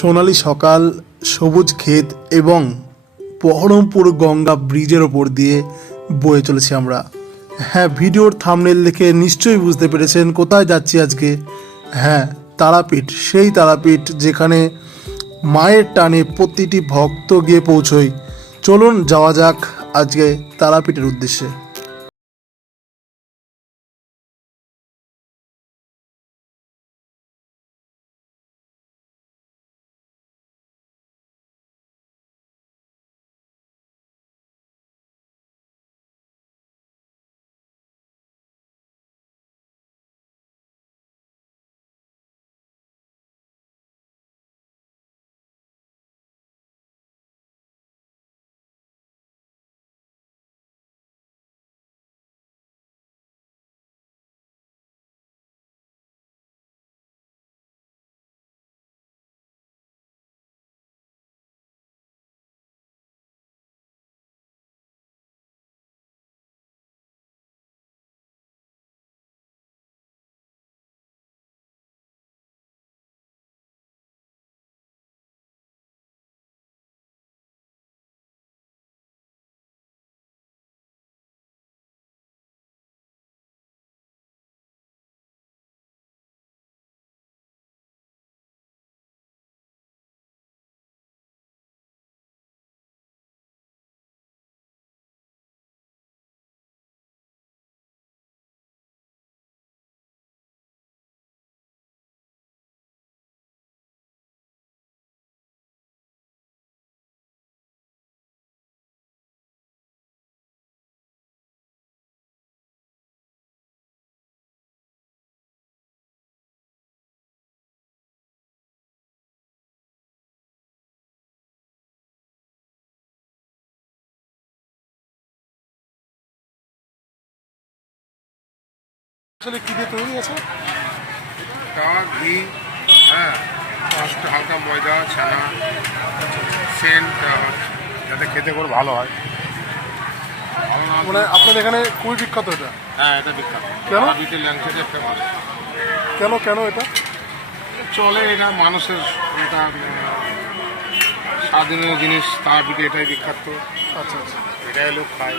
সোনালি সকাল, সবুজ ক্ষেত এবং বহরমপুর গঙ্গা ব্রিজের ওপর দিয়ে বয়ে চলেছি আমরা। হ্যাঁ, ভিডিওর থাম্বনেল দেখে নিশ্চয়ই বুঝতে পেরেছেন কোথায় যাচ্ছি আজকে। হ্যাঁ, তারাপীঠ, সেই তারাপীঠ যেখানে মায়ের টানে প্রতিটি ভক্ত গিয়ে পৌঁছয়। চলুন যাওয়া যাক আজকে তারাপীঠের উদ্দেশ্যে। আসলে কি দিয়ে তৈরি আছে? ঘি, হ্যাঁ, একটু হালকা ময়দা, ছানা, সেন্ট, যাতে খেতে করে ভালো হয়। মানে আপনাদের এখানে খুবই বিখ্যাত এটা? হ্যাঁ, এটা বিখ্যাত। কেন? কেন কেন এটা চলে? এটা মানুষের এটা স্বাধীন জিনিস, তার পিঠে এটাই বিখ্যাত। আচ্ছা আচ্ছা, এটাই লোক খায়।